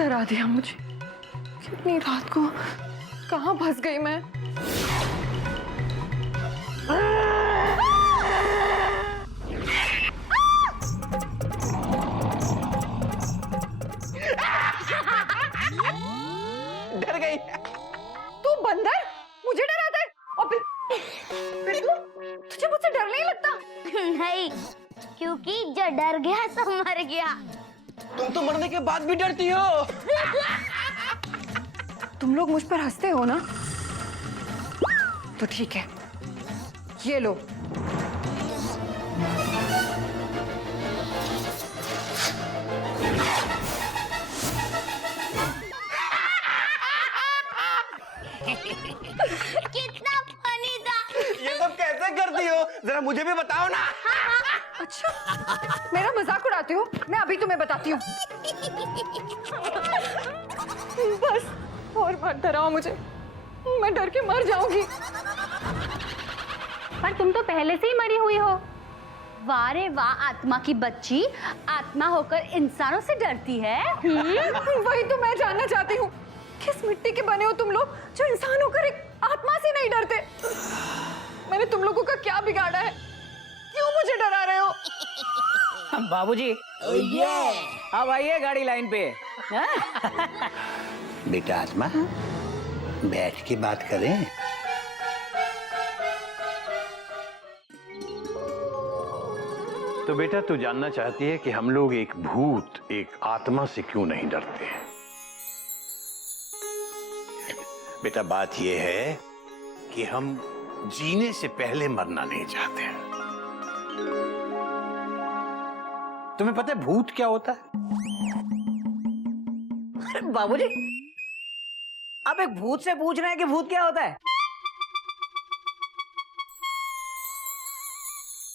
डरा दिया मुझे। कितनी रात को कहाँ फंस गई मैं। डर गई तू बंदर मुझे डराता है और फिर तुझे मुझसे डर नहीं लगता? नहीं, क्योंकि जो डर गया सो मर गया। तुम तो मरने के बाद भी डरती हो। तुम लोग मुझ पर हंसते हो ना, तो ठीक है, ये लो। कितना फनी था। ये सब कैसे करती हो, जरा मुझे भी बताओ ना। अच्छा, मेरा मजाक उड़ाते हो? मैं अभी तुम्हें बताती हूँ। बस और मत डराओ मुझे, मैं डर के मर जाऊंगी। पर तुम तो पहले से ही मरी हुई हो। वाह रे वाह, आत्मा की बच्ची आत्मा होकर इंसानों से डरती है। वही तो मैं जानना चाहती हूँ, किस मिट्टी के बने हो तुम लोग जो इंसान होकर एक आत्मा से नहीं डरते? मैंने तुम लोगों का क्या बिगाड़ा है, क्यों मुझे डरा रहे हो? बाबूजी, अब आइए गाड़ी लाइन पे। बेटा आत्मा, बैठ के बात करें। तो बेटा तू जानना चाहती है कि हम लोग एक भूत, एक आत्मा से क्यों नहीं डरते हैं? बेटा बात यह है कि हम जीने से पहले मरना नहीं चाहते हैं। तुम्हें पता है भूत क्या होता है? बाबूजी, आप एक भूत से पूछ रहे हैं कि भूत क्या होता है?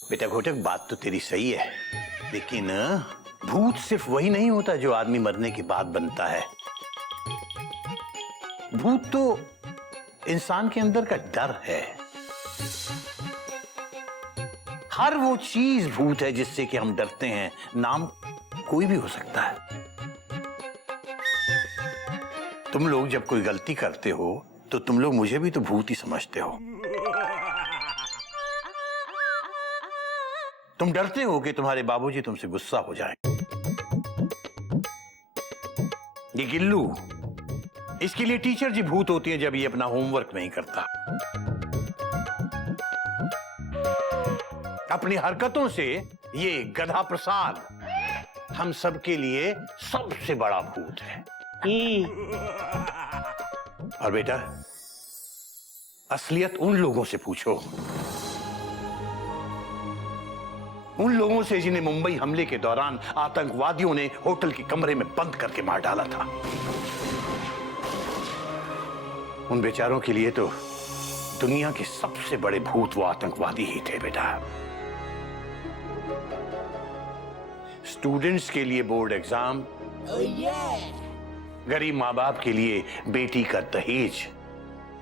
बेटा घोटक, बात तो तेरी सही है, लेकिन भूत सिर्फ वही नहीं होता जो आदमी मरने के बाद बनता है। भूत तो इंसान के अंदर का डर है। हर वो चीज भूत है जिससे कि हम डरते हैं। नाम कोई भी हो सकता है। तुम लोग जब कोई गलती करते हो तो तुम लोग मुझे भी तो भूत ही समझते हो। तुम डरते हो कि तुम्हारे बाबूजी तुमसे गुस्सा हो जाए। ये गिल्लू, इसके लिए टीचर जी भूत होती है जब ये अपना होमवर्क नहीं करता। अपनी हरकतों से ये गधा प्रसाद हम सबके लिए सबसे बड़ा भूत है। और बेटा, असलियत उन लोगों से पूछो, उन लोगों से जिन्हें मुंबई हमले के दौरान आतंकवादियों ने होटल के कमरे में बंद करके मार डाला था। उन बेचारों के लिए तो दुनिया के सबसे बड़े भूत वो आतंकवादी ही थे बेटा। स्टूडेंट्स के लिए बोर्ड एग्जाम, गरीब माँ बाप के लिए बेटी का दहेज,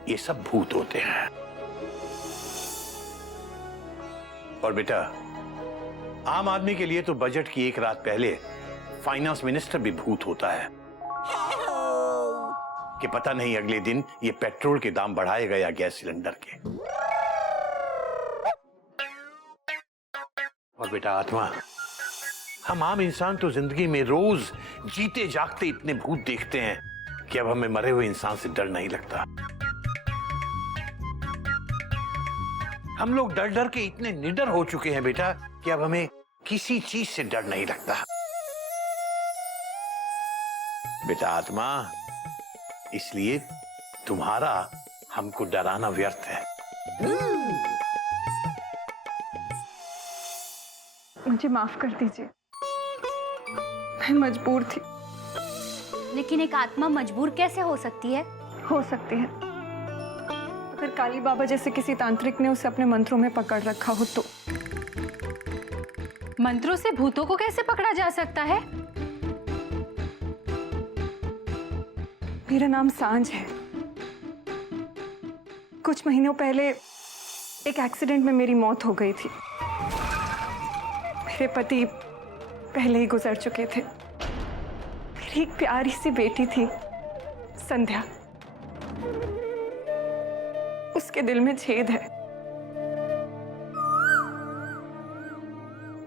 ये सब भूत होते हैं। और बेटा, आम आदमी के लिए तो बजट की एक रात पहले फाइनेंस मिनिस्टर भी भूत होता है कि पता नहीं अगले दिन ये पेट्रोल के दाम बढ़ाएगा या गैस सिलेंडर के। और बेटा आत्मा, हम आम इंसान तो जिंदगी में रोज जीते जागते इतने भूत देखते हैं कि अब हमें मरे हुए इंसान से डर नहीं लगता। हम लोग डर डर के इतने निडर हो चुके हैं बेटा कि अब हमें किसी चीज से डर नहीं लगता। बेटा आत्मा, इसलिए तुम्हारा हमको डराना व्यर्थ है। मुझे माफ कर दीजिए, मैं मजबूर थी। लेकिन एक आत्मा मजबूर कैसे हो सकती है? हो सकती है, अगर काली बाबा जैसे किसी तांत्रिक ने उसे अपने मंत्रों में पकड़ रखा हो तो। मंत्रों से भूतों को कैसे पकड़ा जा सकता है? मेरा नाम सांझ है। कुछ महीनों पहले एक एक्सीडेंट में मेरी मौत हो गई थी। मेरे पति पहले ही गुजर चुके थे। मेरी एक प्यारी सी बेटी थी संध्या। उसके दिल में छेद है।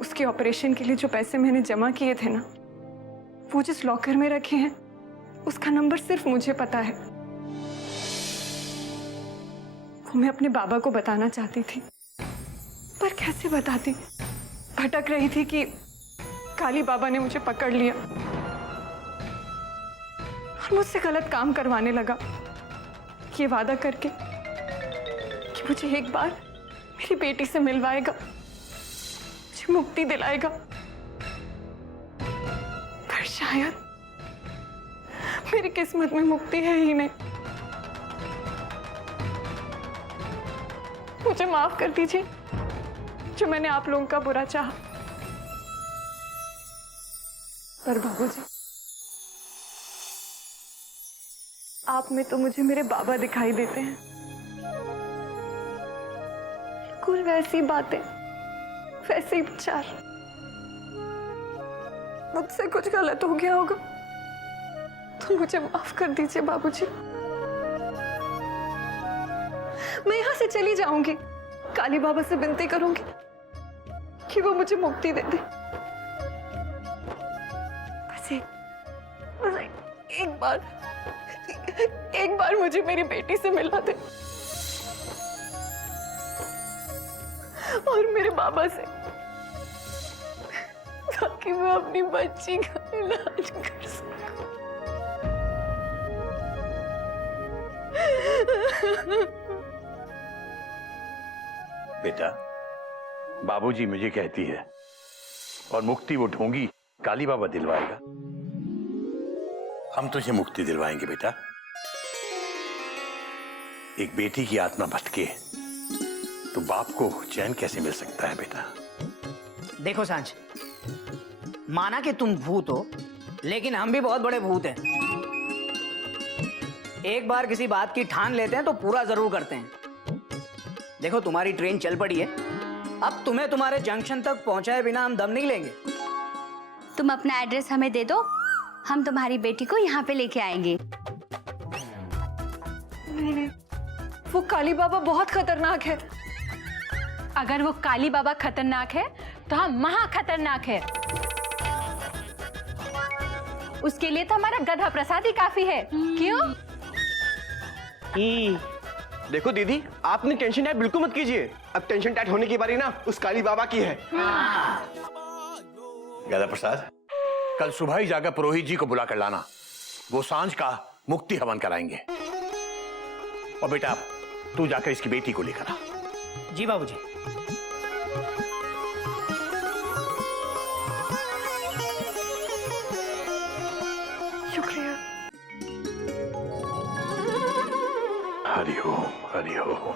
उसके ऑपरेशन के लिए जो पैसे मैंने जमा किए थे ना, वो जिस लॉकर में रखे हैं उसका नंबर सिर्फ मुझे पता है। वो मैं अपने बाबा को बताना चाहती थी, पर कैसे बताती। भटक रही थी कि काली बाबा ने मुझे पकड़ लिया और मुझसे गलत काम करवाने लगा, ये वादा करके कि मुझे एक बार मेरी बेटी से मिलवाएगा, मुझे मुक्ति दिलाएगा। पर शायद मेरी किस्मत में मुक्ति है ही नहीं। मुझे माफ कर दीजिए जो मैंने आप लोगों का बुरा चाहा। पर बाबूजी, आप में तो मुझे मेरे बाबा दिखाई देते हैं। बिल्कुल वैसी बातें, वैसे ही विचार। मुझसे कुछ गलत हो गया होगा तो मुझे माफ कर दीजिए बाबूजी। मैं यहाँ से चली जाऊंगी, काली बाबा से विनती करूंगी कि वो मुझे मुक्ति दे दे। बस एक बार मुझे मेरी बेटी से मिला दे और मेरे बाबा से, ताकि मैं अपनी बच्ची का इलाज कर सकूं। बेटा, बाबूजी मुझे कहती है और मुक्ति वो ढोंगी काली बाबा दिलवाएगा। हम तुझे मुक्ति दिलवाएंगे बेटा। एक बेटी की आत्मा भटके तो बाप को चैन कैसे मिल सकता है बेटा? देखो सांझ, माना कि तुम भूत हो, लेकिन हम भी बहुत बड़े भूत हैं। एक बार किसी बात की ठान लेते हैं तो पूरा जरूर करते हैं। देखो तुम्हारी ट्रेन चल पड़ी है, अब तुम्हें तुम्हारे जंक्शन तक पहुंचाए बिना हम दम नहीं लेंगे। तुम अपना एड्रेस हमें दे दो, हम तुम्हारी बेटी को यहाँ पे लेके आएंगे। नहीं, वो काली बाबा बहुत खतरनाक है। अगर वो काली बाबा खतरनाक है तो हम महा खतरनाक है। उसके लिए तो हमारा गधा प्रसाद ही काफी है। क्यों? देखो दीदी, आपने टेंशन टाइट बिल्कुल मत कीजिए। अब टेंशन टाइट होने की बारी ना उस काली बाबा की है। गदा प्रसाद, कल सुबह ही जाकर पुरोहित जी को बुला कर लाना। वो सांझ का मुक्ति हवन कराएंगे। और बेटा, तू जाकर इसकी बेटी को लेकर आ। जी बाबूजी। शुक्रिया। हरिओम हरिओम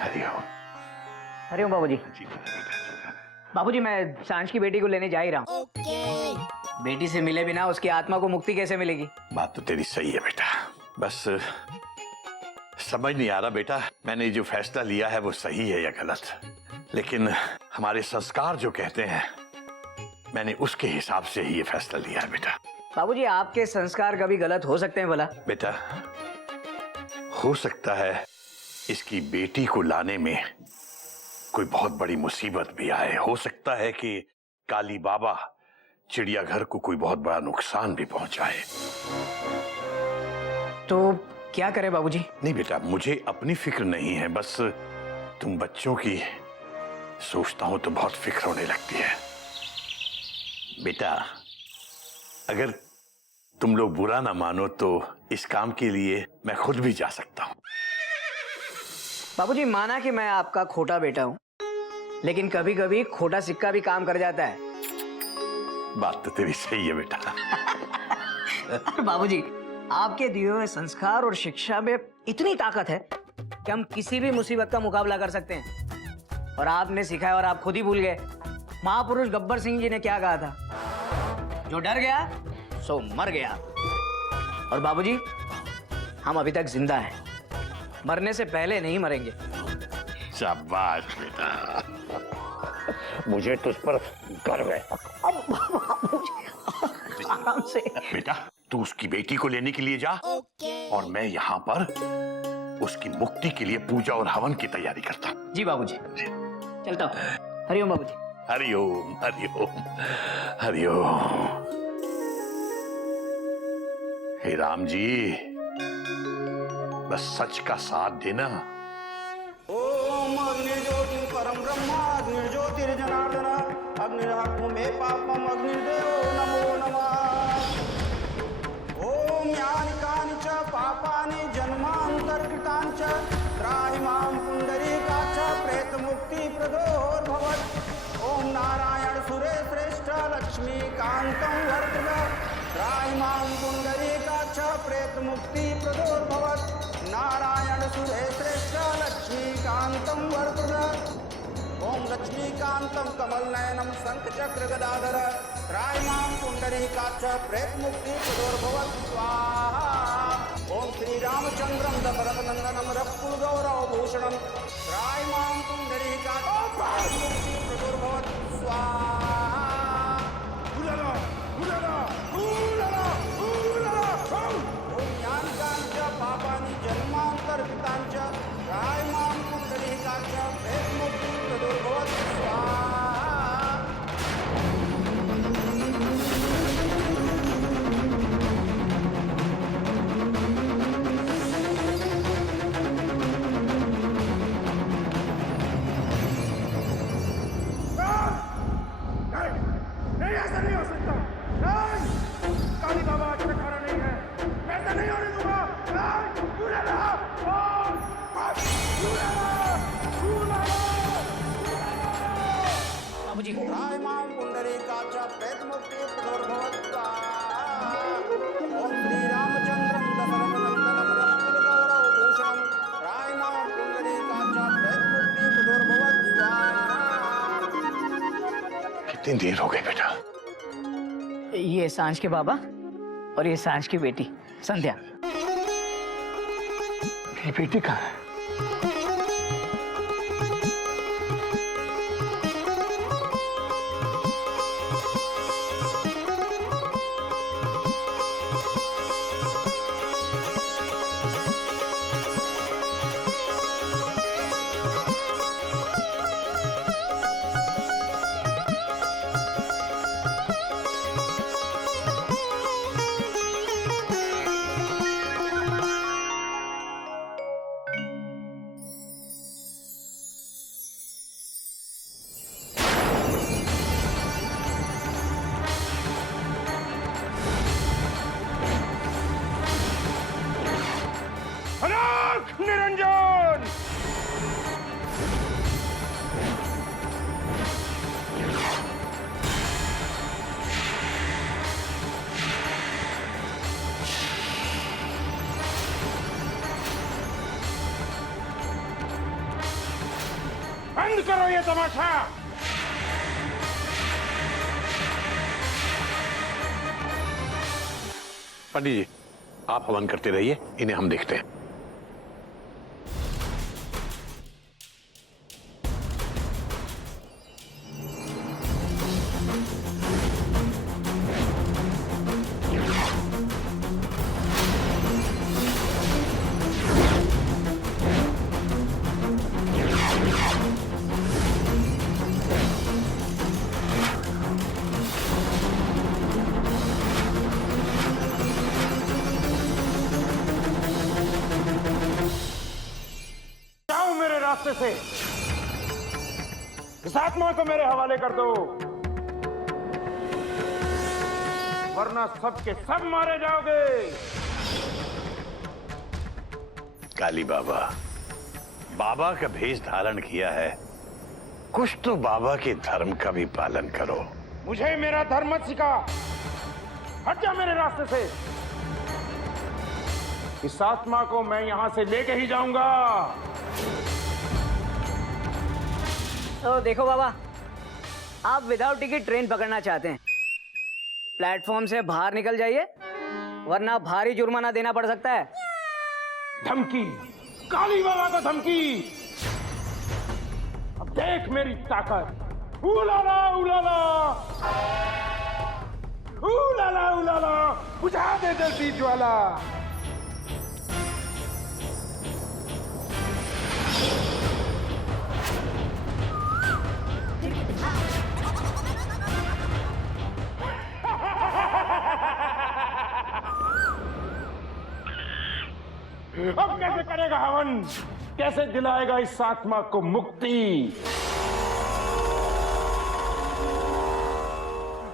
हरिओम। हरिओम बाबूजी। बाबूजी, मैं सांझ की बेटी को लेने जा ही रहा हूँ। बेटी से मिले बिना उसकी आत्मा को मुक्ति कैसे मिलेगी? बात तो तेरी सही है बेटा, बस समझ नहीं आ रहा बेटा, मैंने जो फैसला लिया है वो सही है या गलत। लेकिन हमारे संस्कार जो कहते हैं, मैंने उसके हिसाब से ही ये फैसला लिया है बेटा। बाबूजी, आपके संस्कार कभी गलत हो सकते हैं भला? बेटा, हो सकता है इसकी बेटी को लाने में कोई बहुत बड़ी मुसीबत भी आए। हो सकता है कि काली बाबा चिड़ियाघर को कोई बहुत बड़ा नुकसान भी पहुंचाए। तो क्या करें बाबूजी? नहीं बेटा, मुझे अपनी फिक्र नहीं है, बस तुम बच्चों की सोचता हूं तो बहुत फिक्र होने लगती है। बेटा, अगर तुम लोग बुरा ना मानो तो इस काम के लिए मैं खुद भी जा सकता हूं। बाबूजी, माना कि मैं आपका खोटा बेटा हूं, लेकिन कभी कभी खोटा सिक्का भी काम कर जाता है। बात तो तेरी सही है बेटा। बाबूजी, आपके दिए हुए संस्कार और शिक्षा में इतनी ताकत है कि हम किसी भी मुसीबत का मुकाबला कर सकते हैं। और आपने सिखाया और आप खुद ही भूल गए। महापुरुष गब्बर सिंह जी ने क्या कहा था? जो डर गया सो मर गया। और बाबूजी, हम अभी तक जिंदा हैं, मरने से पहले नहीं मरेंगे। शाबाश बेटा, मुझे तुझ पर गर्व है। अब बाबूजी आराम से। बेटा तू उसकी बेटी को लेने के लिए जा और मैं यहाँ पर उसकी मुक्ति के लिए पूजा और हवन की तैयारी करता। जी बाबूजी, चलता हूँ। हरिओम बाबूजी। हरिओम हरिओम हरिओम। हे राम जी, बस सच का साथ देना। ओम अग्निर्ज्योति परम ब्रह्मा अग्निर्ज्योतिर्जनार्दन अग्निर्हक्तु मे पापम अग्निर्देवो नमो नमः। ओम यानि कानि च पापानि जन्मान्तरकृतानि च त्राहि मां पुण्डरीकाक्ष प्रेतमुक्तिप्रदोर्भवत्। ओम नारायण सुरेश्रेष्ठ लक्ष्मीकान्तं वर्तते त्राहि मां पुण्डरीकाक्ष प्रेतमुक्तिप्रदोर्भवत्। नारायण सुरेश्रेष्ठ लक्ष्मीकान्तं वर्तते। ओम लक्ष्मीकान्तं कमलनयनं शंखचक्रगदाधर त्रायमां पुण्डरीकाक्ष प्रेतमुक्तिप्रदोर्भवत् स्वाहा। ओम श्रीरामचन्द्रं दशरथनन्दनं रक्कुलगौरवभूषणं त्रायमां पुण्डरीकाक्ष प्रेतमुक्तिप्रदोर्भवत् स्वाहा। उलला उलला उलला उलला। ओम यानि कानि च पापानि जन्मान्तरकृतानि च त्रायमां पुण्डरीकाक्ष प्रेतमुक्तिप्रदोर्भवत् स्वाहा। नहीं, ऐसा नहीं हो सकता। नहीं, काली बाबा आज तक खड़ा नहीं है, मैं ऐसा नहीं होने दूंगा। नहीं, उलला, उलला। बाबूजी, त्रायमां पुण्डरीकाक्ष प्रेतमुक्तिप्रदोर्भवत् स्वाहा। ओम श्रीरामचन्द्रं दशरथनन्दनं रक्कुलगौरवभूषणं त्रायमां पुण्डरीकाक्ष प्रेतमुक्तिप्रदोर्भवत् स्वाहा। कितनी देर हो गई बेटा? ये सांझ के बाबा और ये सांझ की बेटी संध्या। मेरी बेटी कहाँ है? अनाथ निरंजन। बंद करो ये तमाशा। पंडित जी, आप हवन करते रहिए, इन्हें हम देखते हैं। जाओ मेरे रास्ते से, इस आत्मा को मेरे हवाले कर दो, वरना सबके सब मारे जाओगे। काली बाबा, बाबा का भेष धारण किया है, कुछ तो बाबा के धर्म का भी पालन करो। मुझे मेरा धर्म मत सिखा, हट जा मेरे रास्ते से। इस आत्मा को मैं यहां से लेके ही जाऊंगा। तो देखो बाबा, आप विदाउट टिकट ट्रेन पकड़ना चाहते हैं, प्लेटफॉर्म से बाहर निकल जाइए, वरना भारी जुर्माना देना पड़ सकता है। धमकी, काली बाबा को धमकी। अब देख मेरी ताकत। उलाला उलाला। उलाला बुझा दे जल्दी ज्वाला। अब कैसे करेगा हवन? कैसे दिलाएगा इस आत्मा को मुक्ति?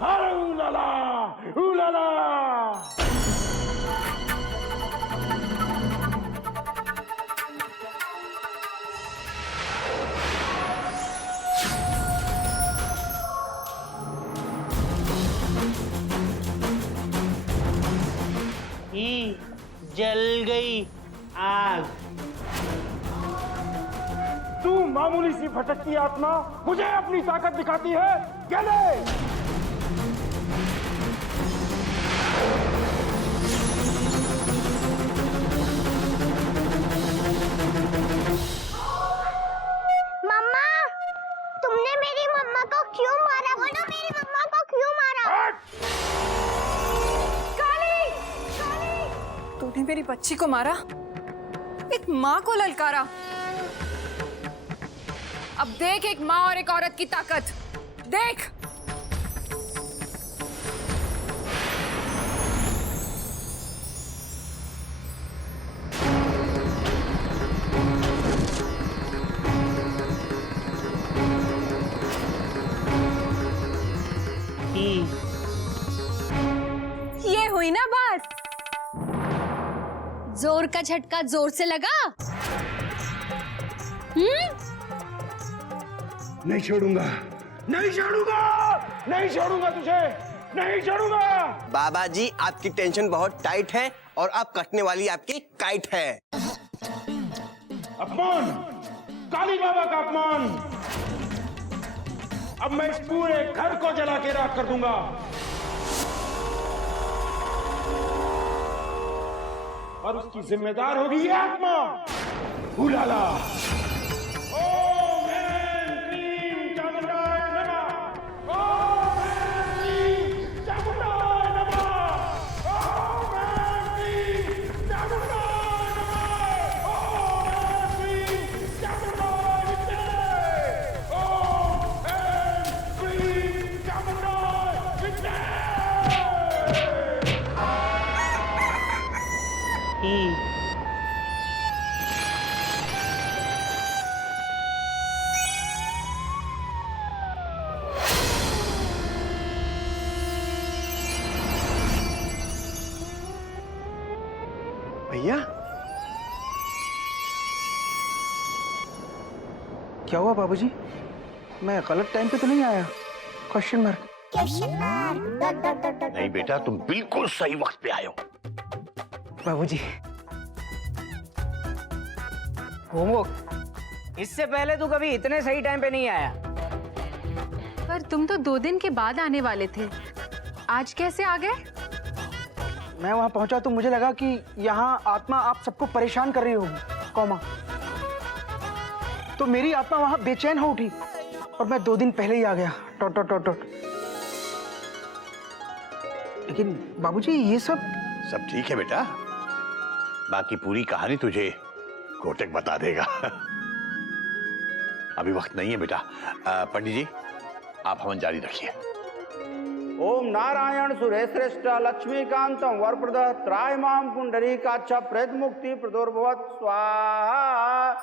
अरे उलाला उलाला। जल गई आग। तू मामूली सी भटकती आत्मा मुझे अपनी ताकत दिखाती है। गले मम्मा, तुमने मेरी मम्मा को क्यों मारा? बोलो मेरी मम्मा को क्यों मारा? तूने मेरी बच्ची को मारा, एक माँ को ललकारा। अब देख एक माँ और एक औरत की ताकत, देख। ये हुई ना बात। जोर का झटका जोर से लगा। नहीं छोड़ूंगा, नहीं छोड़ूंगा, नहीं छोड़ूंगा तुझे, नहीं छोड़ूंगा। बाबा जी आपकी टेंशन बहुत टाइट है और अब कटने वाली आपकी काइट है। अपमान, काली बाबा का अपमान। अब मैं इस पूरे घर को जला के राख कर दूंगा। और उसकी जिम्मेदार होगी ये आत्मा उलाला। ओम ऐं क्लीं चामुंडाय नमः। ओम ऐं क्लीं चामुंडाय नमः। ओम ऐं क्लीं चामुंडाय नमः। ओम ऐं क्लीं चामुंडाय विद्महे। ओम ऐं क्लीं चामुंडाय विद्महे। भैया क्या हुआ बाबूजी? मैं गलत टाइम पे तो नहीं आया? Question mark. नहीं बेटा, तुम बिल्कुल सही वक्त पे आए हो। बाबूजी होमवर्क। इससे पहले तू कभी इतने सही टाइम पे नहीं आया। पर तुम तो 2 दिन के बाद आने वाले थे, आज कैसे आ गए? मैं वहां पहुंचा तो मुझे लगा कि यहाँ आत्मा आप सबको परेशान कर रही होगी, कौमा। तो मेरी आत्मा वहां बेचैन हो उठी और मैं 2 दिन पहले ही आ गया। Dot dot dot dot. लेकिन बाबूजी ये सब ठीक है बेटा, बाकी पूरी कहानी तुझे कोटक बता देगा। अभी वक्त नहीं है बेटा। पंडित जी आप हवन जारी रखिए। ओम नारायण सुरेश्रेष्ठ लक्ष्मीकांतम वरप्रद त्रायमाम पुंडरीकाक्ष प्रेत मुक्ति प्रदोर्भवत् स्वाहा।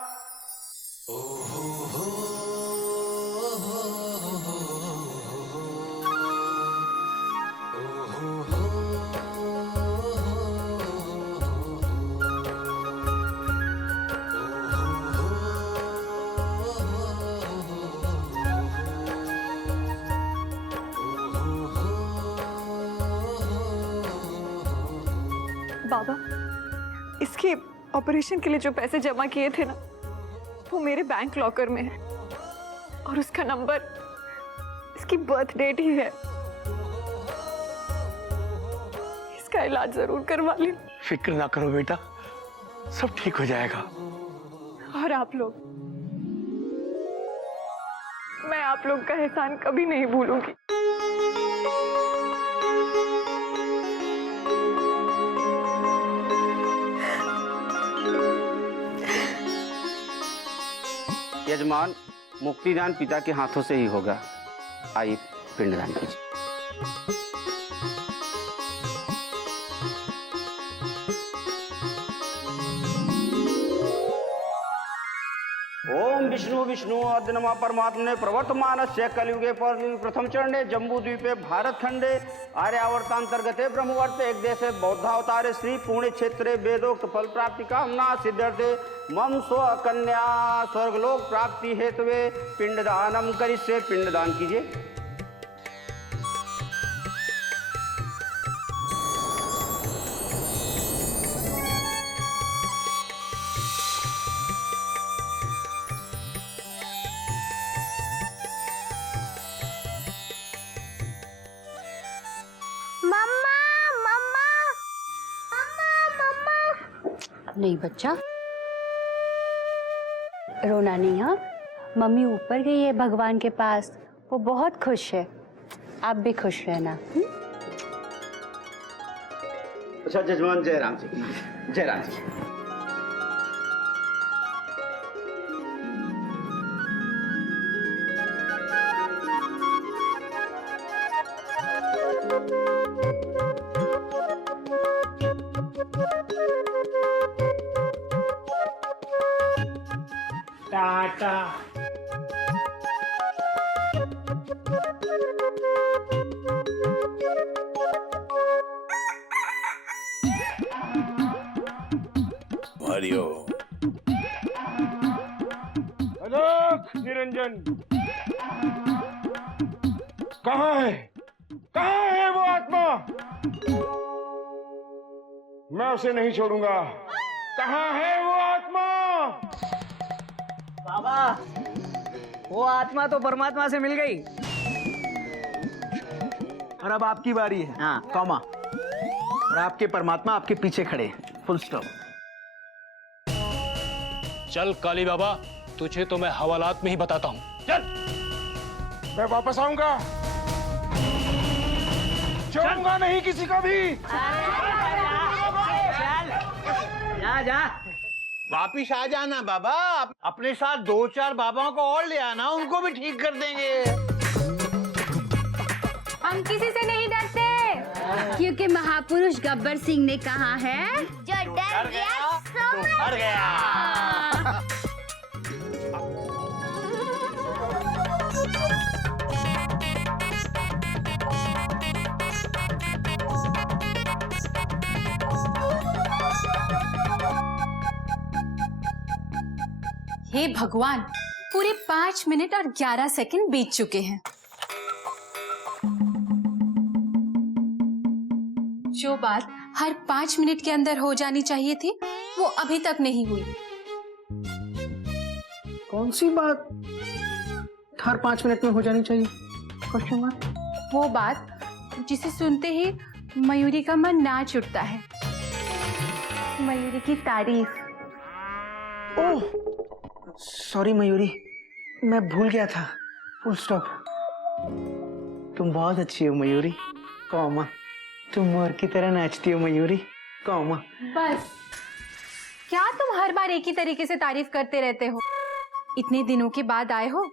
बाबा, इसके ऑपरेशन के लिए जो पैसे जमा किए थे ना, वो मेरे बैंक लॉकर में है और उसका नंबर इसकी बर्थ डेट ही है। इसका इलाज जरूर करवा लेना। फिक्र ना करो बेटा, सब ठीक हो जाएगा। और आप लोग, मैं आप लोग का एहसान कभी नहीं भूलूंगी। यजमान, मुक्तिदान पिता के हाथों से ही होगा। आइए पिंडदान कीजिए। ओम विष्णु विष्णु अद्य परमात्मने प्रवर्तमानस्य कलियुगे प्रथम चरणे जम्बूद्वीपे भारतखंडे आर्यावर्तांतर्गते ब्रह्मवर्ते एक देशे बौद्धावतारे श्री पुण्य क्षेत्रे वेदोक्त फल प्राप्ति कामना सिद्ध्यर्थे मम स्व कन्या स्वर्गलोक प्राप्ति हेतवे पिंडदानम करिष्ये। पिंडदान कीजिए। मम्मा मम्मा मम्मा मम्मा। नहीं बच्चा, रोना नहीं। हाँ, मम्मी ऊपर गई है भगवान के पास, वो बहुत खुश है। आप भी खुश रहना। अच्छा जजमान, जय राम जी। जय राम जी। टाटा। मारियो। अलोक निरंजन, कहाँ है? कहाँ है वो आत्मा? मैं उसे नहीं छोड़ूंगा। कहाँ है वो आत्मा? बाबा, वो आत्मा तो परमात्मा से मिल गई। और अब आपकी बारी है। हाँ। कॉमा। और आपके परमात्मा आपके पीछे खड़े हैं। Full stop. चल काली बाबा, तुझे तो मैं हवालात में ही बताता हूँ। चल। मैं वापस आऊंगा, छोड़ूंगा नहीं किसी को भी। जा जा। वापिस आ जाना बाबा, अपने साथ 2-4 बाबाओं को और ले आना, उनको भी ठीक कर देंगे। हम किसी से नहीं डरते, क्योंकि महापुरुष गब्बर सिंह ने कहा है, जो डर गया सो मर गया। हे भगवान, पूरे 5 मिनट और 11 सेकंड बीत चुके हैं। जो बात हर 5 मिनट के अंदर हो जानी चाहिए थी, वो अभी तक नहीं हुई। कौन सी बात हर 5 मिनट में हो जानी चाहिए? Question mark. वो बात जिसे सुनते ही मयूरी का मन नाच उठता है। मयूरी की तारीफ। ओह सॉरी मयूरी, मैं भूल गया था। Full stop. तुम बहुत अच्छी हो मयूरी, कॉमा। तुम मोर की तरह नाचती हो मयूरी, कॉमा। बस, क्या तुम हर बार एक ही तरीके से तारीफ करते रहते हो? इतने दिनों के बाद आए हो,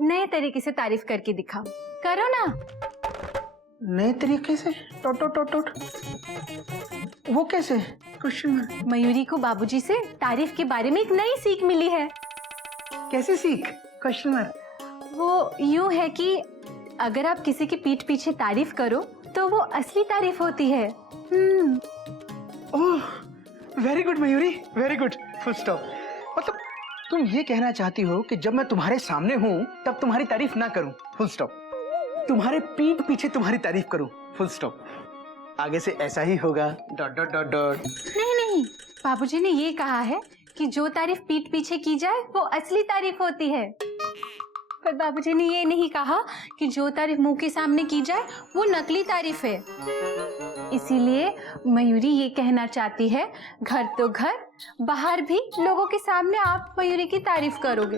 नए तरीके से तारीफ करके दिखाओ। करो ना। नए तरीके से? टोट टोट टोट टोट। वो कैसे? Question mark. मयूरी को बाबूजी से तारीफ के बारे में एक नई सीख मिली है। कैसे सीख? Question mark. वो यूं है कि अगर आप किसी की पीठ पीछे तारीफ करो तो वो असली तारीफ होती है। Oh very good Mayuri, very good. Full stop. मतलब तुम ये कहना चाहती हो कि जब मैं तुम्हारे सामने हूँ तब तुम्हारी तारीफ ना करूं? Full stop. तुम्हारे पीठ पीछे तुम्हारी तारीफ करूं? Full stop. आगे से ऐसा ही होगा। Dot dot dot dot. नहीं नहीं, बाबूजी ने ये कहा है कि जो तारीफ पीठ पीछे की जाए वो असली तारीफ होती है। पर बाबूजी ने ये नहीं कहा कि जो तारीफ मुंह के सामने की जाए वो नकली तारीफ है। इसीलिए मयूरी ये कहना चाहती है, घर तो घर, बाहर भी लोगों के सामने आप मयूरी की तारीफ करोगे।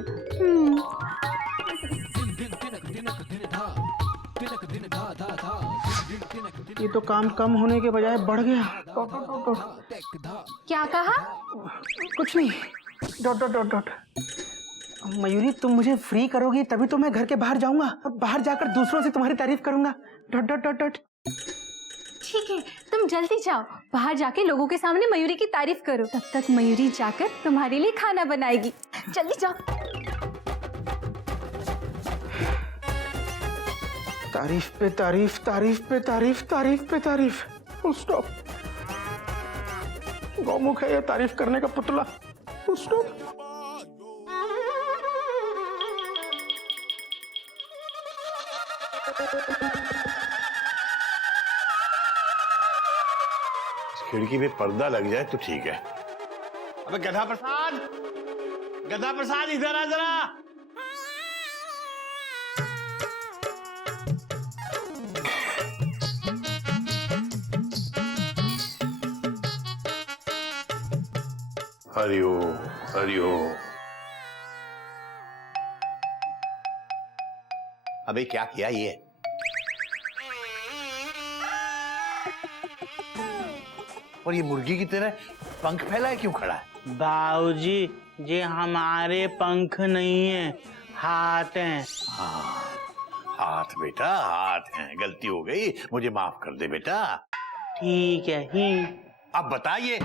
ये तो काम कम होने के बजाय बढ़ गया। क्या कहा? कुछ नहीं। Dot dot dot dot. Mayuri तुम मुझे फ्री करोगी तभी तो मैं घर के बाहर जाऊंगा और बाहर जाकर दूसरों से तुम्हारी तारीफ करूंगा। Dot dot dot dot. ठीक है, तुम जल्दी जाओ, बाहर जाके लोगों के सामने मयूरी की तारीफ करो। तब तक मयूरी जाकर तुम्हारे लिए खाना बनाएगी। जल्दी जाओ। तारीफ पे तारीफ, तारीफ पे तारीफ, तारीफ पे तारीफ। Full stop. गौमुख है ये तारीफ करने का पुतला। Full stop. खिड़की पे पर्दा लग जाए तो ठीक है। अबे गधा प्रसाद, गधा प्रसाद इधर आ जरा। हरिओ हरिओ। अबे क्या किया ये? और ये मुर्गी की तरह पंख फैलाए क्यों खड़ा है? बाबूजी, ये हमारे पंख नहीं है, हाथ हैं। हाँ, हाथ बेटा, हाथ हैं। गलती हो गई, मुझे माफ कर दे बेटा। ठीक है ही। अब बताइए,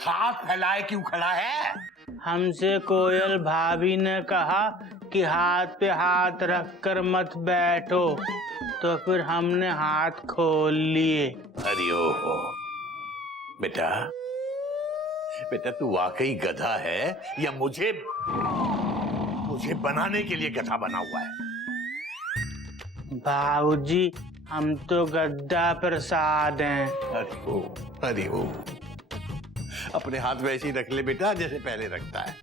हाथ फैलाए क्यों खड़ा है? हमसे कोयल भाभी ने कहा कि हाथ पे हाथ रखकर मत बैठो, तो फिर हमने हाथ खोल लिए। अरे ओहो बेटा, बेटा तू वाकई गधा है या मुझे बनाने के लिए गधा बना हुआ है? बाबूजी, हम तो गद्दा प्रसाद हैं। अरे ओ, अपने हाथ वैसे ही रख ले बेटा जैसे पहले रखता है।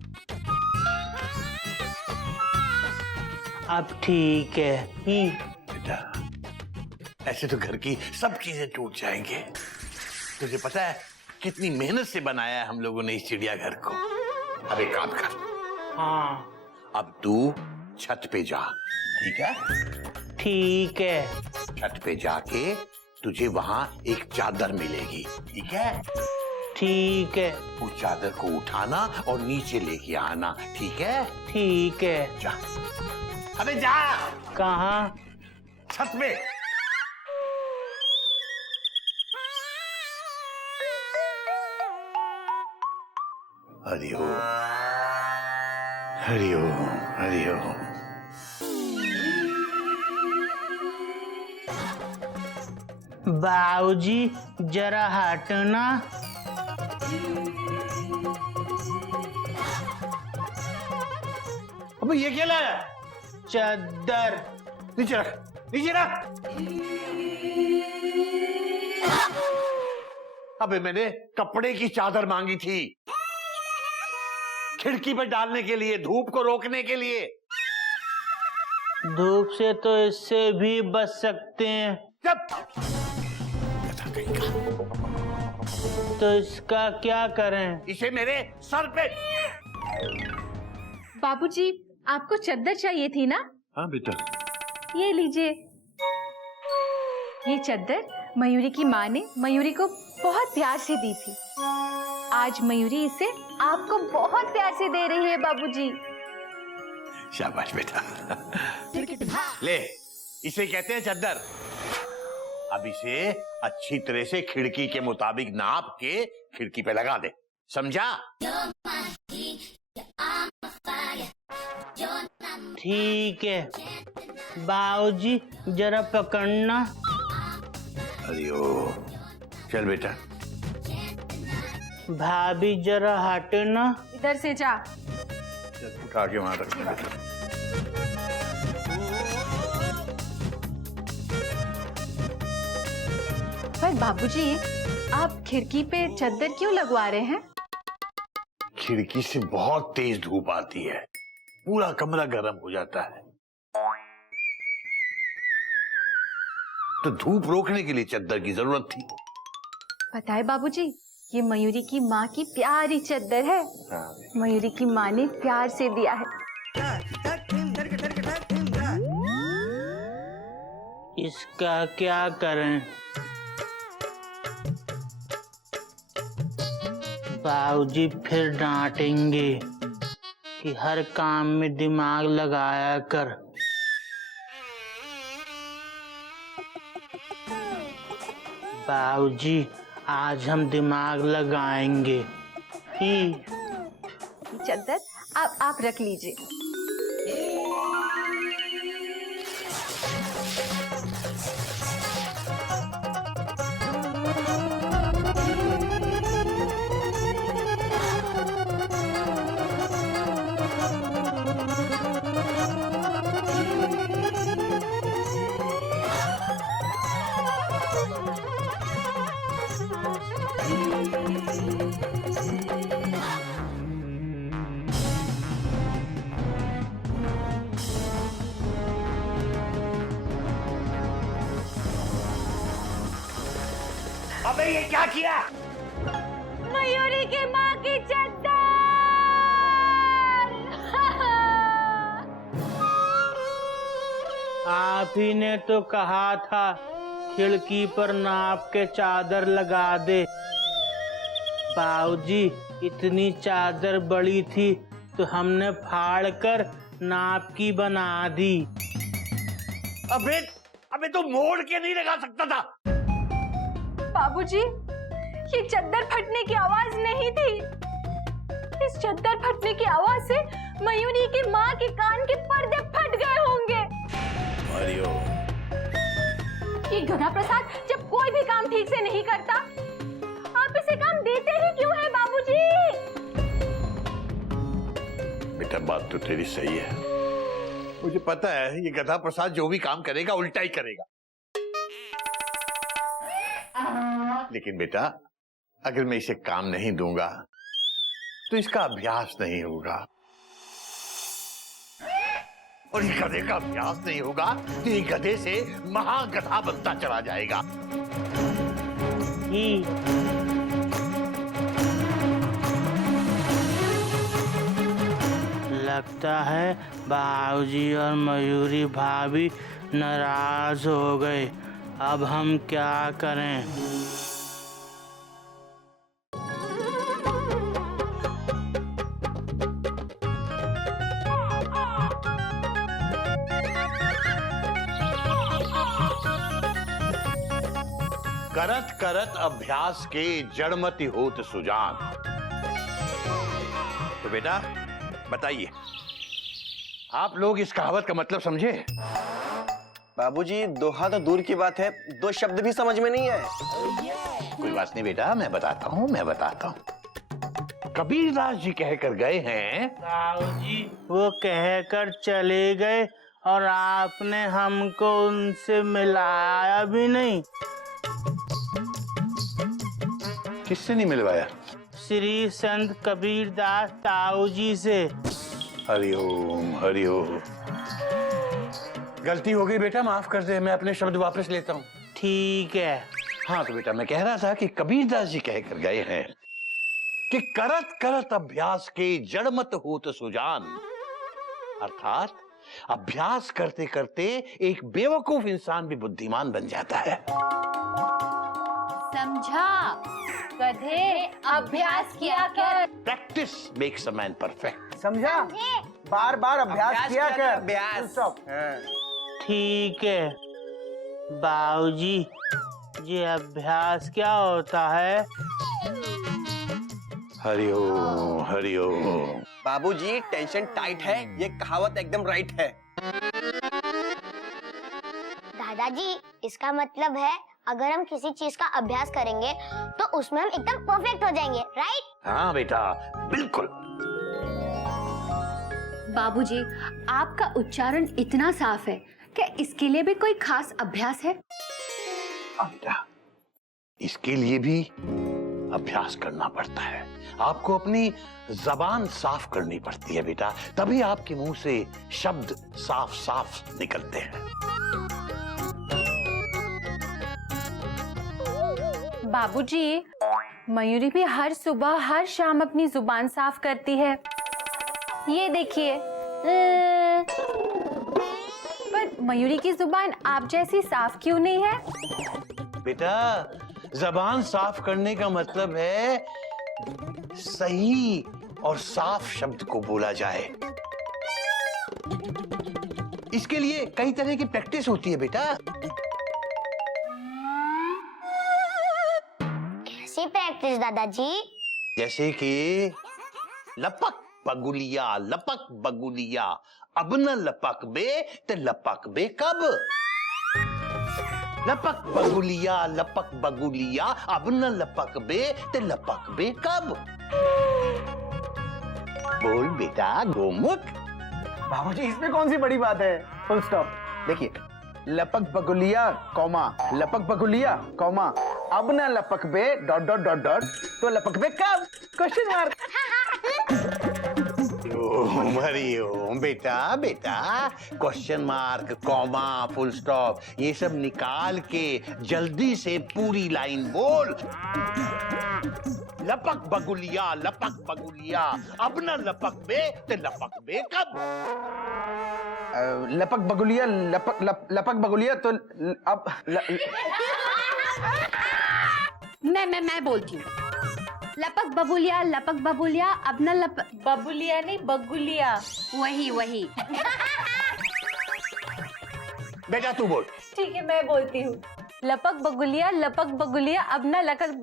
अब ठीक है ही। बेटा ऐसे तो घर की सब चीजें टूट जाएंगे। तुझे पता है कितनी मेहनत से बनाया है हम लोगों ने इस चिड़ियाघर को। अब एक काम कर। हाँ। अब तू छत पे जा, ठीक है? ठीक है। छत पे जाके तुझे वहां एक चादर मिलेगी, ठीक है? ठीक है। उस चादर को उठाना और नीचे लेके आना, ठीक है? ठीक है। जा। अबे जा। कहाँ? छत पे। हरिओ हरिओ हरिओ। बाबूजी जरा हटना। अबे ये क्या लाया? चादर। नीचे रख, नीचे रख। अबे मैंने कपड़े की चादर मांगी थी, खिड़की पर डालने के लिए, धूप को रोकने के लिए। धूप से तो इससे भी बच सकते हैं। तो इसका क्या करें? इसे मेरे सर पे। बाबूजी, आपको चद्दर चाहिए थी ना? हाँ बेटा। ये लीजिए। ये चद्दर मयूरी की माँ ने मयूरी को बहुत प्यार से दी थी। आज मयूरी इसे आपको बहुत प्यार से दे रही है बाबूजी। शाबाश बेटा। ले, इसे कहते हैं चद्दर। अब इसे अच्छी तरह से खिड़की के मुताबिक नाप के खिड़की पे लगा दे, समझा? ठीक है। बाबूजी जरा पकड़ना। अरे ओ, चल बेटा। भाभी जरा हटना। इधर से जा। उठा के वहां रखना बेटा। पर बाबूजी, आप खिड़की पे चद्दर क्यों लगवा रहे हैं? खिड़की से बहुत तेज धूप आती है, पूरा कमरा गर्म हो जाता है, तो धूप रोकने के लिए चद्दर की जरूरत थी। पता है बाबूजी, ये मयूरी की माँ की प्यारी चद्दर है। मयूरी की माँ ने प्यार से दिया है। इसका क्या करें? बाबूजी फिर डांटेंगे। कि हर काम में दिमाग लगाया कर। बाबूजी, आज हम दिमाग लगाएंगे ही। चद्दर आप रख लीजिए। अबे ये क्या किया? मयूरी की माँ की चद्दर। आप ही ने तो कहा था खिड़की पर नाप के चादर लगा दे। बाबूजी, इतनी चादर बड़ी थी तो हमने फाड़ कर नाप की बना दी। अबे तो मोड़ के नहीं लगा सकता था। बाबूजी, ये चद्दर फटने की आवाज नहीं थी। इस चद्दर फटने की आवाज से मयूरी की माँ के कान के पर्दे फट गए होंगे। ये गधा प्रसाद जब कोई भी काम ठीक से नहीं करता, आप इसे काम देते ही क्यों है बाबूजी? बेटा, बात तो तेरी सही है। मुझे पता है ये गधा प्रसाद जो भी काम करेगा उल्टा ही करेगा। लेकिन बेटा, अगर मैं इसे काम नहीं दूंगा तो इसका अभ्यास नहीं होगा, और इस गधे का अभ्यास नहीं होगा तो ये गधे से महागधा बनता चला जाएगा। लगता है बाबूजी और मयूरी भाभी नाराज हो गए। अब हम क्या करें? करत करत अभ्यास के जड़मति होत सुजान। तो बेटा बताइए, आप लोग इस कहावत का मतलब समझे? बाबूजी, दोहा तो दूर की बात है, दो शब्द भी समझ में नहीं आए। कोई बात नहीं बेटा, मैं बताता हूँ। कबीरदास जी कह कर गए हैं। बाबूजी, वो कहकर चले गए और आपने हमको उनसे मिलाया भी नहीं। किससे नहीं मिलवाया? श्री संत कबीरदास ताऊ जी से। हरिओम हरिओम। गलती हो गई बेटा, माफ कर दे, मैं अपने शब्द वापस लेता हूँ। ठीक है। हाँ तो बेटा, मैं कह रहा था कि कबीरदास जी कह कर गए हैं कि करत करत अभ्यास के जड़मत होत सुजान। अर्थात अभ्यास करते करते एक बेवकूफ इंसान भी बुद्धिमान बन जाता है। समझा? गधे, अभ्यास किया कर। Practice makes a man perfect. समझा? बार बार अभ्यास किया कर। अभ्यास। ठीक है। बाबूजी, ये अभ्यास क्या होता है? हरिओम हरिओम। बाबूजी, टेंशन टाइट है, ये कहावत एकदम राइट है। दादाजी, इसका मतलब है अगर हम किसी चीज का अभ्यास करेंगे तो उसमें हम एकदम परफेक्ट हो जाएंगे, राइट? हाँ बेटा, बिल्कुल। बाबूजी, आपका उच्चारण इतना साफ है, क्या इसके लिए भी कोई खास अभ्यास है? बेटा, इसके लिए भी अभ्यास करना पड़ता है। आपको अपनी जबान साफ करनी पड़ती है बेटा, तभी आपके मुंह से शब्द साफ साफ निकलते हैं। बाबूजी, मयूरी भी हर सुबह हर शाम अपनी जुबान साफ करती है। ये देखिए। पर मयूरी की जुबान आप जैसी साफ क्यों नहीं है? बेटा, जबान साफ करने का मतलब है सही और साफ शब्द को बोला जाए। इसके लिए कई तरह की प्रैक्टिस होती है बेटा। कैसी प्रैक्टिस दादाजी? जैसे कि लपक बगुलिया अब न लपक बे ते लपक बे कब। लपक बगुलिया अब न लपक बे ते लपक बे कब। बोल बेटा गोमुख। बाबूजी इसमें कौन सी बड़ी बात है? Full stop. देखिए, लपक बगुलिया कॉमा लपक बगुलिया कॉमा अब ना लपक बे डॉट डॉट डॉट डॉट तो लपक बे कब? Question mark. हरिओम बेटा बेटा, question mark comma full stop ये सब निकाल के जल्दी से पूरी लाइन बोल। लपक बगुलिया अब न लपक बे ते लपक बे कब। लपक बगुलिया लपक बगुलिया तो अब मैं बोलती हूँ। लपक बबुलिया अब न लपक बबुलिया नहीं बगुलिया। वही बेटा तू बोल। ठीक है मैं बोलती हूँ। लपक बगुलिया अब ना लपक बगुलिया अपना लपक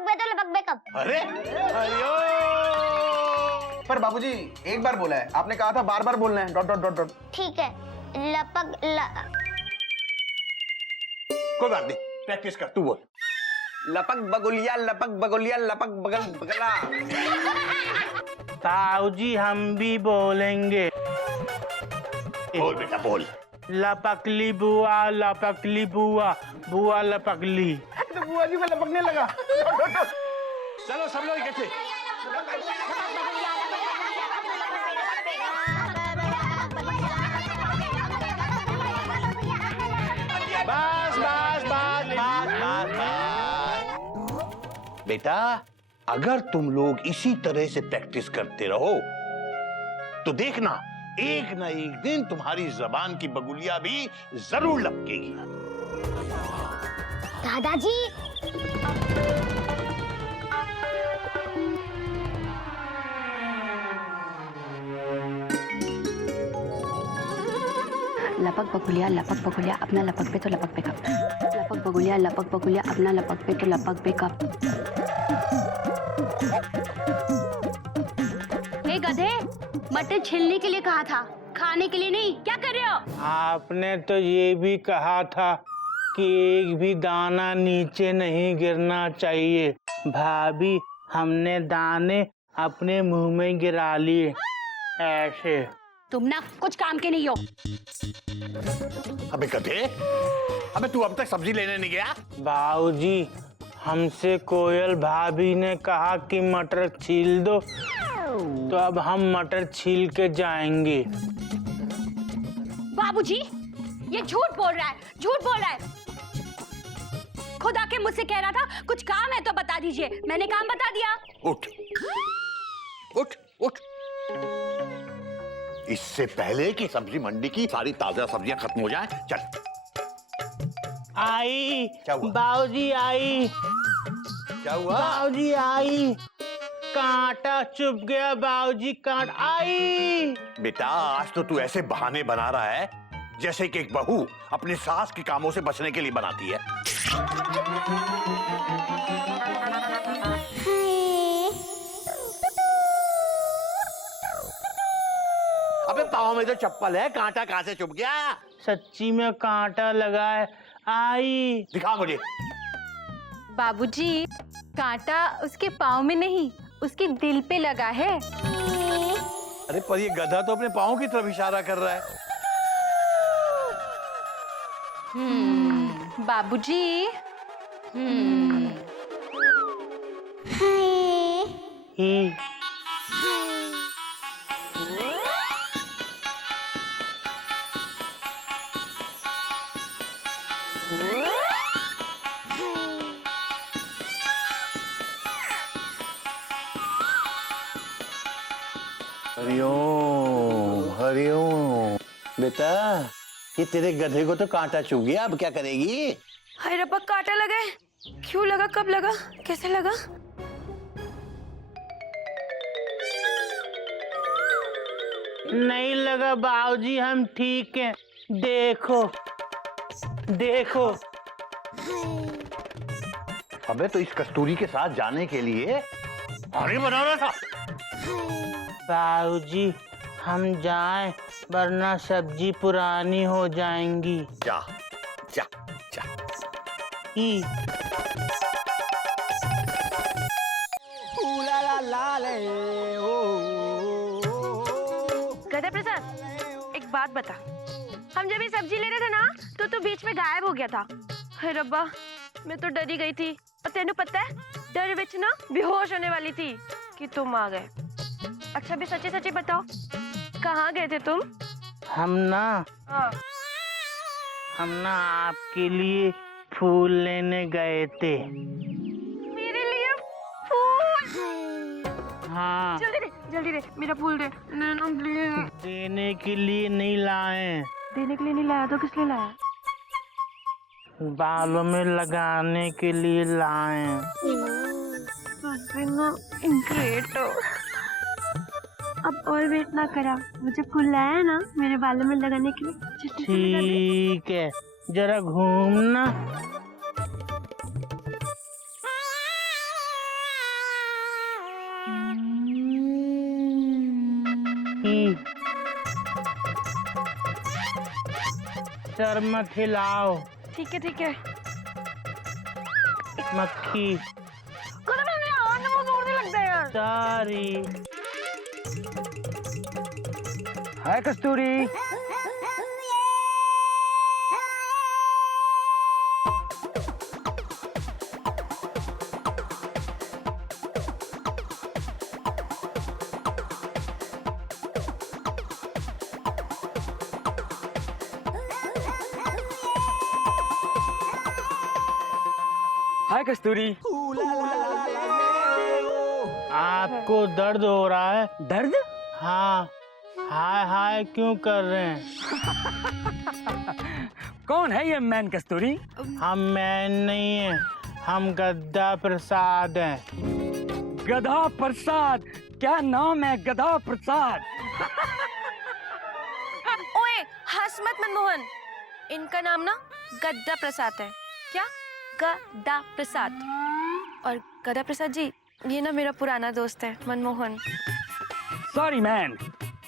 बे तो लपक बे कब। अरे अयो पर बाबूजी एक बार बोला है, आपने कहा था बार बार बोलना है डॉट डॉट डॉट डॉट। ठीक है कोई बात नहीं, प्रैक्टिस कर, तू बोल। लपक बगुलिया लपक बगला। ताऊजी हम भी बोलेंगे। बोल बेटा बोल। लपकली बुआ बुआ लपकली। तो बुआ जी को लपकने लगा। चलो सब लोग इकट्ठे। बस। बेटा अगर तुम लोग इसी तरह से प्रैक्टिस करते रहो तो देखना एक ना एक दिन तुम्हारी जबान की बगुलिया भी जरूर लपकेगी। दादाजी लपक बगुलिया अपना लपक पे तो लपक पे कब। लपक बगुलिया अपना लपक पे तो लपक पे कब। हे गधे, मटर छिलने के लिए कहा था, खाने के लिए नहीं। क्या कर रहे हो? आपने तो ये भी कहा था कि एक भी दाना नीचे नहीं गिरना चाहिए। भाभी हमने दाने अपने मुंह में गिरा लिए ऐसे। तुम ना कुछ काम के नहीं हो। अबे गधे, अबे तू अब तक सब्जी लेने नहीं गया? बाबूजी हमसे कोयल भाभी ने कहा कि मटर छील दो, तो अब हम मटर छील के जाएंगे। बाबूजी ये झूठ बोल रहा है। खुद आके मुझसे कह रहा था कुछ काम है तो बता दीजिए, मैंने काम बता दिया। उठ उठ उठ। इससे पहले कि सब्जी मंडी की सारी ताजा सब्जियां खत्म हो जाएं, चल। आई क्या हुआ? बाबूजी आई। क्या हुआ? बाबूजी आई। कांटा चुभ गया बाबूजी, कांटा आई। बेटा आज तो तू ऐसे बहाने बना रहा है जैसे कि एक बहू अपनी सास के कामों से बचने के लिए बनाती है। अबे पाँव में तो चप्पल है, कांटा कहां से चुभ गया? सच्ची में कांटा लगा है। आई दिखा मुझे। बाबूजी कांटा उसके पाँव में नहीं, उसके दिल पे लगा है। अरे पर ये गधा तो अपने पाँव की तरफ इशारा कर रहा है। बाबूजी ही हरिओम बेटा, ये तेरे गधे को तो कांटा चुभ गया, अब क्या करेगी? हाय रब्बा, कांटा लगे। क्यों लगा, कब लगा, कैसे लगा? नहीं लगा बाबूजी, हम ठीक हैं। देखो देखो। अबे तो इस कस्तूरी के साथ जाने के लिए पानी बना रहा था। बाबूजी हम जाएं वरना सब्जी पुरानी हो जाएंगी। जा जा जा। ई गधा प्रसाद, एक बात बता, हम जब ये सब्जी ले रहे थे ना तो तू बीच में गायब हो गया था। हे रब्बा, मैं तो डरी गई थी। और तेनू पता है, डर विच ना बेहोश होने वाली थी कि तुम आ गए। अच्छा भी सच्ची सच्ची बताओ, कहाँ गए थे तुम? हम ना हाँ। आपके लिए फूल लेने गए थे। मेरे लिए फूल? हाँ। जल्दी दे, मेरा फूल दे। प्लीज। देने के लिए नहीं लाए। देने के लिए नहीं लाया तो किस लिए लाया? बालों में लगाने के लिए लाए। ग्रेट। अब और वेट ना करा, मुझे फूल लाया ना मेरे बालों में लगाने के लिए। ठीक है, जरा घूमना। सर मत हिलाओ। ठीक है। मक्खी लगता है यार। सारी। हाय कस्तूरी। हाय कस्तूरी। आपको दर्द हो रहा है? दर्द? हाँ। हाय हाय क्यों कर रहे हैं? कौन है ये मैन कस्तूरी? हम मैन नहीं है, हम गद्दा प्रसाद हैं। गधा प्रसाद? क्या नाम है गधा प्रसाद? ओए हंस मत मनमोहन, इनका नाम ना गद्दा प्रसाद है। क्या? गद्दा प्रसाद। और गद्दा प्रसाद जी, ये ना मेरा पुराना दोस्त है Manmohan. Sorry man,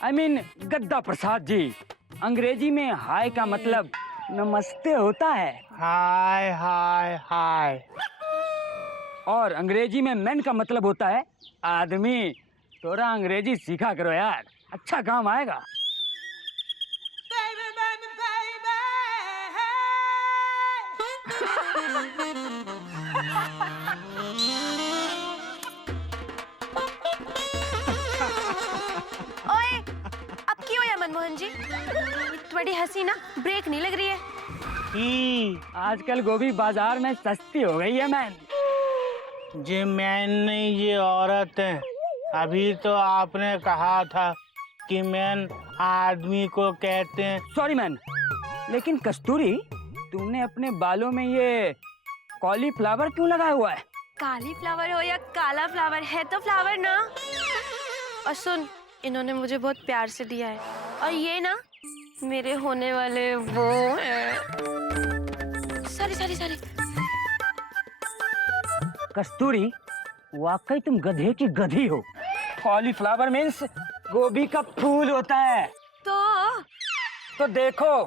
I mean गद्दा प्रसाद जी। अंग्रेजी में हाय का मतलब नमस्ते होता है। हाय हाय हाय। और अंग्रेजी में मैन का मतलब होता है आदमी। थोड़ा अंग्रेजी सीखा करो यार, अच्छा काम आएगा। ओए, अब क्यों होया मनमोहन जी? तुम्हारी हंसी ना ब्रेक नहीं लग रही है। आजकल गोभी बाजार में सस्ती हो गई है मैन। ये मैन नहीं, ये औरत है। अभी तो आपने कहा था कि मैन आदमी को कहते हैं। सॉरी मैन, लेकिन कस्तूरी तुमने अपने बालों में ये कॉलीफ्लावर क्यों लगाया हुआ है? काली फ्लावर हो या काला फ्लावर, है तो फ्लावर ना। और सुन, इन्होंने मुझे बहुत प्यार से दिया है, और ये ना मेरे होने वाले वो हैं। सॉरी। कस्तूरी, वाकई तुम गधे की गधी हो। कॉलीफ्लावर मीन्स गोभी का फूल होता है। तो देखो,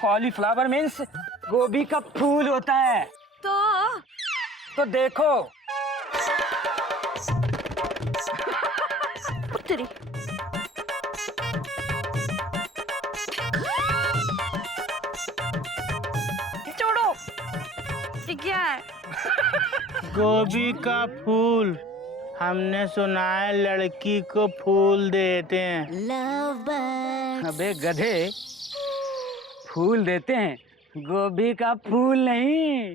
कॉलीफ्लावर मीन्स गोभी का फूल होता है। तो देखो। उत्तरी। छोड़ो, ये क्या है? गोभी का फूल। हमने सुना है लड़की को फूल देते हैं। अबे गधे, फूल देते हैं, गोभी का फूल नहीं।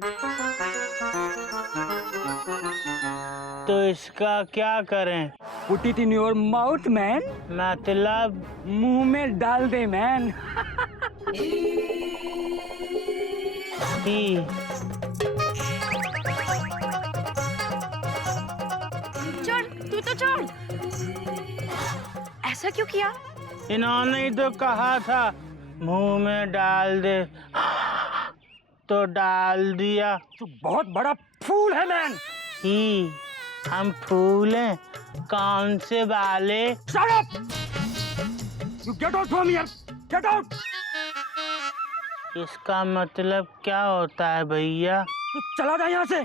तो इसका क्या करें? Put it in your mouth, man. मतलब मुंह में डाल दे मैन। ही छोड़, तू तो छोड़। ऐसा क्यों किया? इन्होंने ही तो कहा था मुंह में डाल दे, तो डाल दिया। तू बहुत बड़ा फूल है मैन। ही हम फूल हैं, कौन से वाले? Shut up! You get out from here! Get out! इसका मतलब क्या होता है भैया? तू चला जा यहाँ से।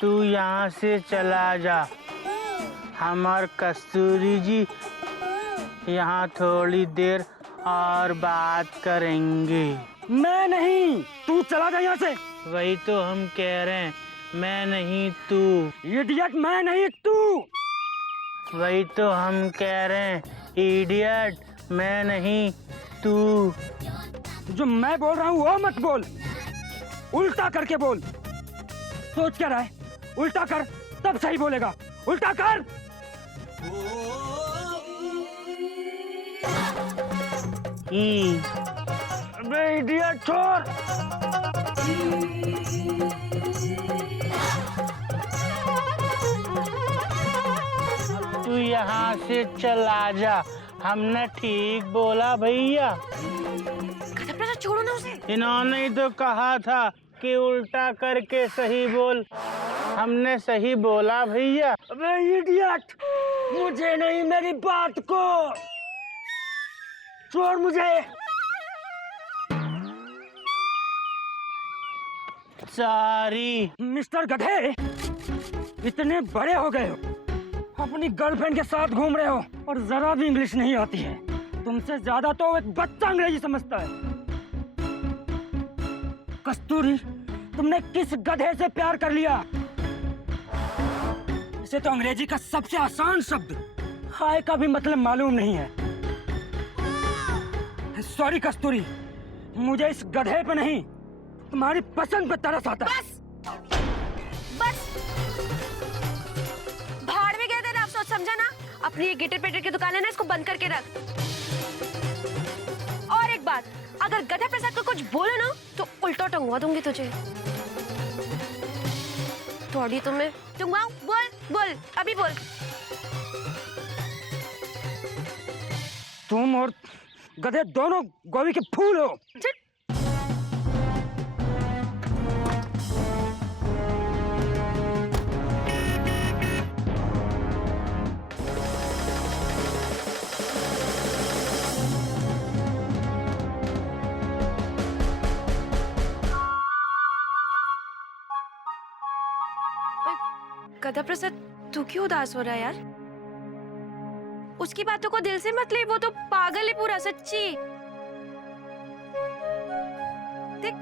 तू यहाँ से चला जा। हम और कस्तूरी जी यहाँ थोड़ी देर और बात करेंगे। मैं नहीं, तू चला जा यहाँ से। वही तो हम कह रहे हैं, मैं नहीं तू। इडियट, मैं नहीं तू। वही तो हम कह रहे हैं, इडियट, मैं नहीं तू। जो मैं बोल रहा हूँ वो मत बोल, उल्टा करके बोल। सोच क्या रहा है? उल्टा कर, तब सही बोलेगा। उल्टा कर। अबे इडियट, छोड़। तू यहाँ से चला जा। हमने ठीक बोला भैया। छोड़ो ना उसे। इन्होंने ही तो कहा था कि उल्टा करके सही बोल। हमने सही बोला भैया। अबे इडियट, मुझे नहीं, मेरी बात को छोड़। मुझे सॉरी। मिस्टर गधे, इतने बड़े हो गए हो, अपनी गर्लफ्रेंड के साथ घूम रहे हो और जरा भी इंग्लिश नहीं आती है। तुमसे ज्यादा तो एक बच्चा अंग्रेजी समझता है। कस्तूरी, तुमने किस गधे से प्यार कर लिया? इसे तो अंग्रेजी का सबसे आसान शब्द हाय का भी मतलब मालूम नहीं है। सॉरी कस्तूरी, मुझे इस गधे पे नहीं, तुम्हारी पसंद पे तरस आता है। बस भाड़ में गए तेरा अफसोस, समझा ना? अपनी ये गिटर पेटर की दुकान है ना, इसको बंद करके रख। और एक बात, अगर गधा प्रसाद को कुछ बोले ना तो उल्टा टंगवा दूंगी तुझे। थोड़ी तुम्हें टंगवाऊं? बोल बोल, अभी बोल। तुम और गधे दोनों गोभी के फूल हो। गधा प्रसाद, तू क्यों उदास हो रहा है यार? उसकी बातों को दिल से मत ले, वो तो पागल है पूरा, सच्ची। देख,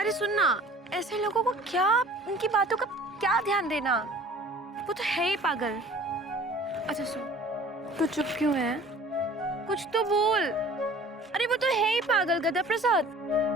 अरे सुनना, ऐसे लोगों को क्या, उनकी बातों का क्या ध्यान देना? वो तो है ही पागल। अच्छा सुन, तू चुप क्यों है? कुछ तो बोल। अरे वो तो है ही पागल गधा प्रसाद।